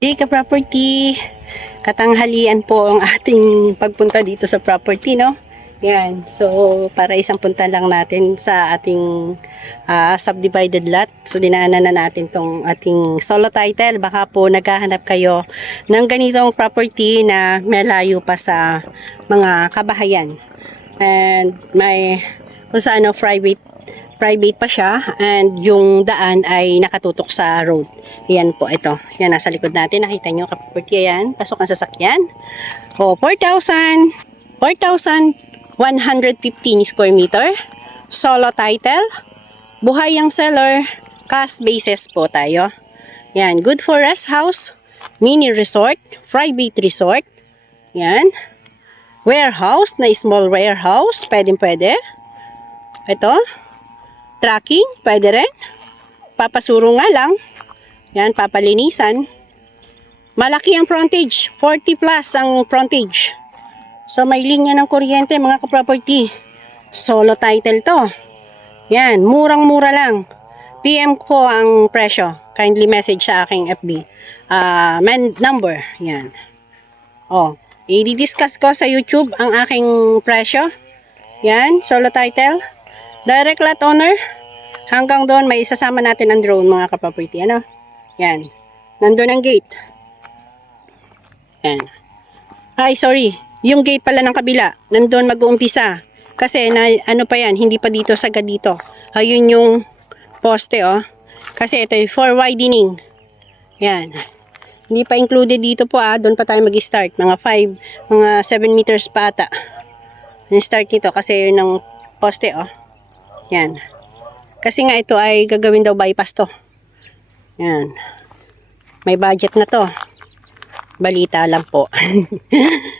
Hey ka-property, katanghalian po ang ating pagpunta dito sa property, no? Yan, so para isang punta lang natin sa ating subdivided lot. So dinaanan na natin tong ating solo title. Baka po naghahanap kayo ng ganitong property na malayo pa sa mga kabahayan. And may kung saan private pa siya, and yung daan ay nakatutok sa road. Yan po, ito. Yan, nasa likod natin. Nakita nyo, kaproperty, yan. Pasok ang sasakyan. O, 4,115 square meter. Solo title. Buhay ang seller. Cash basis po tayo. Yan, good for rest house. Mini resort. Private resort. Yan. Warehouse, na small warehouse. Pwede. Ito. Tracking, pwede rin. Papasuro nga lang. Yan, papalinisan. Malaki ang frontage. 40 plus ang frontage. So, may linya ng kuryente, mga ka-property. Solo title to. Yan, murang-mura lang. PM ko ang presyo. Kindly message sa aking FB. Number. Yan. O, i-discuss ko sa YouTube ang aking presyo. Yan, solo title. Direct lot owner. Hanggang doon may isasama natin ang drone, mga ka-property. Ano? Yan. Nandun ang gate. Yan. Ay, sorry. Yung gate pala ng kabila. Nandun mag-uumpisa. Kasi ano pa yan, hindi pa dito sagad dito. Ayun yung poste, oh. Kasi ito yung for widening. Yan. Hindi pa included dito po, doon pa tayo mag-start. Mga 7 meters pa ata. Start nito kasi yun ng poste, oh. Yan. Kasi nga ito ay gagawin daw bypass to. Yan. May budget na to. Balita lang po.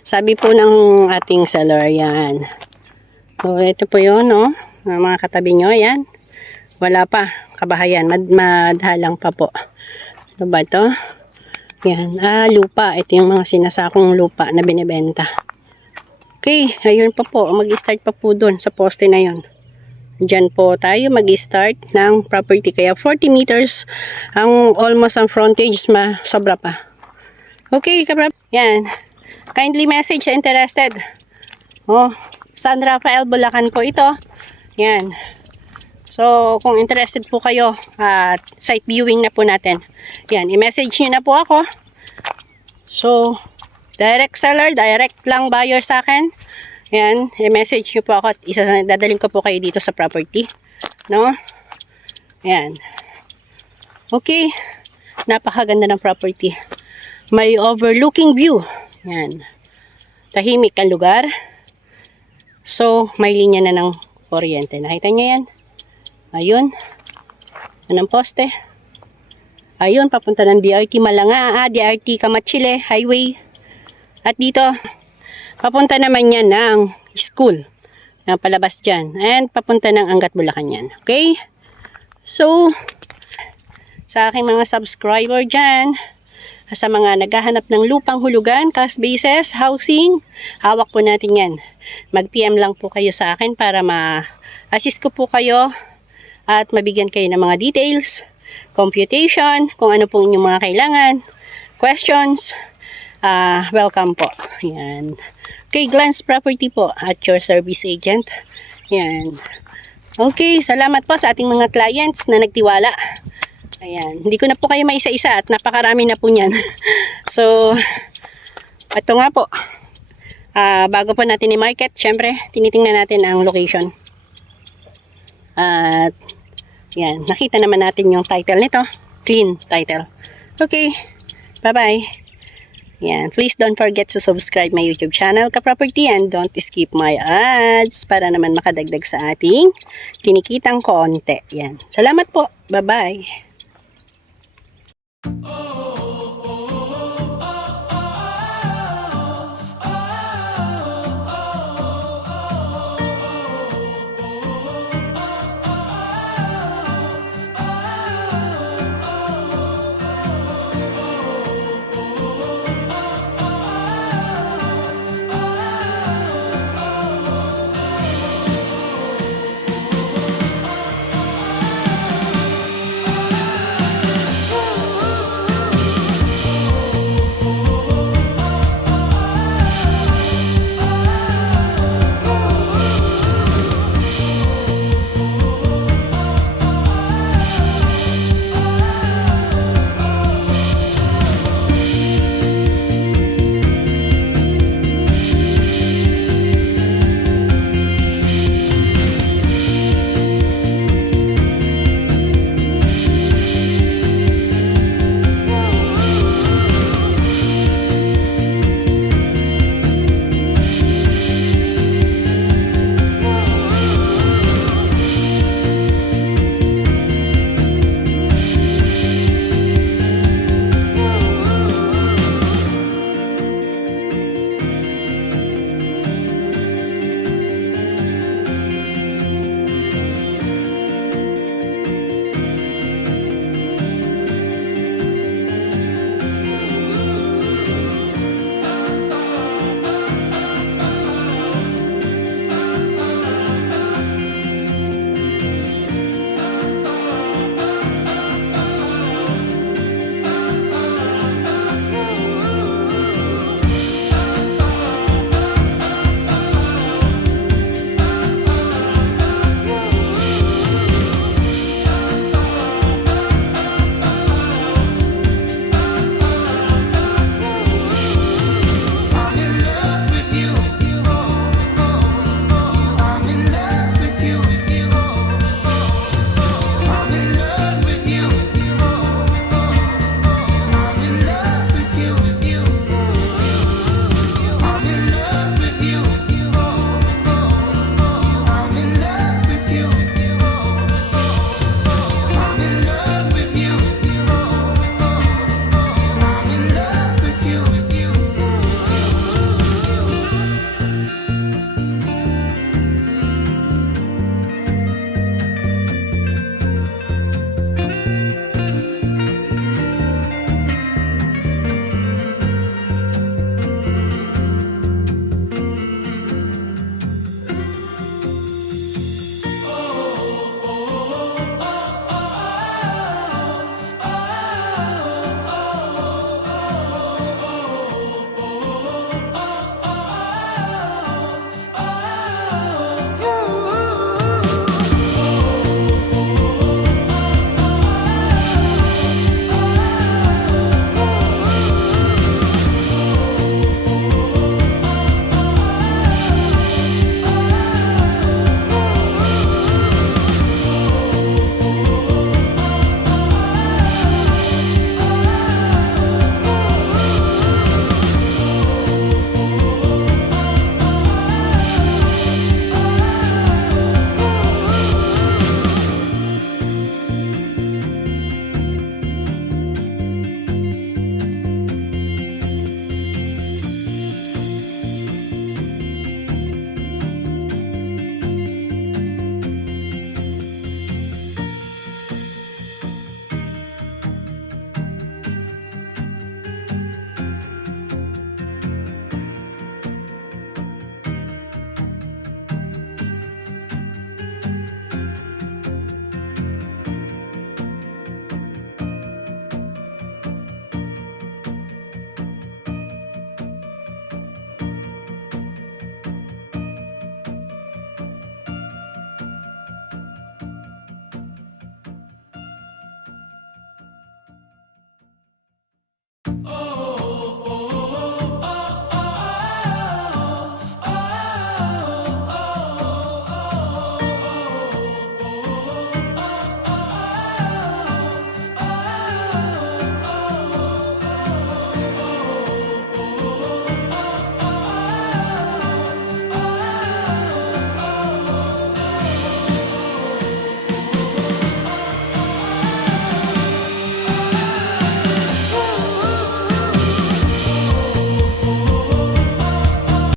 Sabi po ng ating seller, yan. So, ito po yun, no? Mga katabi nyo, yan. Wala pa. Kabahayan. Madhalang pa po. Ano ba ito? Yan. Lupa. Ito yung mga sinasakong lupa na binibenta. Okay. Ayun pa po. Mag-start pa po dun sa poste na yun. Diyan po tayo mag-start ng property. Kaya 40 meters ang almost ang frontage, sobra pa. Okay, kaprap. Yan. Kindly message sa interested. Oh, San Rafael, Bulacan po ito. Yan. So, kung interested po kayo at site viewing na po natin. Yan, i-message nyo na po ako. So, direct seller, direct lang buyer sa akin. Yan, i-message nyo po ako at dadalhin ko po kayo dito sa property. No? Yan. Okay. Napakaganda ng property. May overlooking view. Yan. Tahimik ang lugar. So, may linya na ng kuryente. Nakita nyo yan? Ayun. Anong poste? Ayun, papunta ng DRT Malanga. DRT Kamachile Highway. At dito, papunta naman yan ng school. Palabas dyan. And papunta ng Angat Bulacan yan. Okay? So, sa aking mga subscriber dyan, sa mga naghahanap ng lupang hulugan, cash basis, housing, hawak po natin yan. Mag-PM lang po kayo sa akin para ma-assist ko po kayo at mabigyan kayo ng mga details, computation, kung ano po inyong mga kailangan, questions, welcome po. Yan. Okay, Glance Property po at your service agent. Yan. Okay, salamat po sa ating mga clients na nagtiwala. Ayan, hindi ko na po kayo maisa-isa at napakarami na po niyan. So, ito nga po. Bago po natin i-market, syempre, tinitingnan natin ang location. At, yan, nakita naman natin yung title nito. Clean title. Okay, bye-bye. Yan, please don't forget to subscribe my YouTube channel, Ka-Property, and don't skip my ads para naman makadagdag sa ating kinikitang konti. Yan. Salamat po. Bye-bye.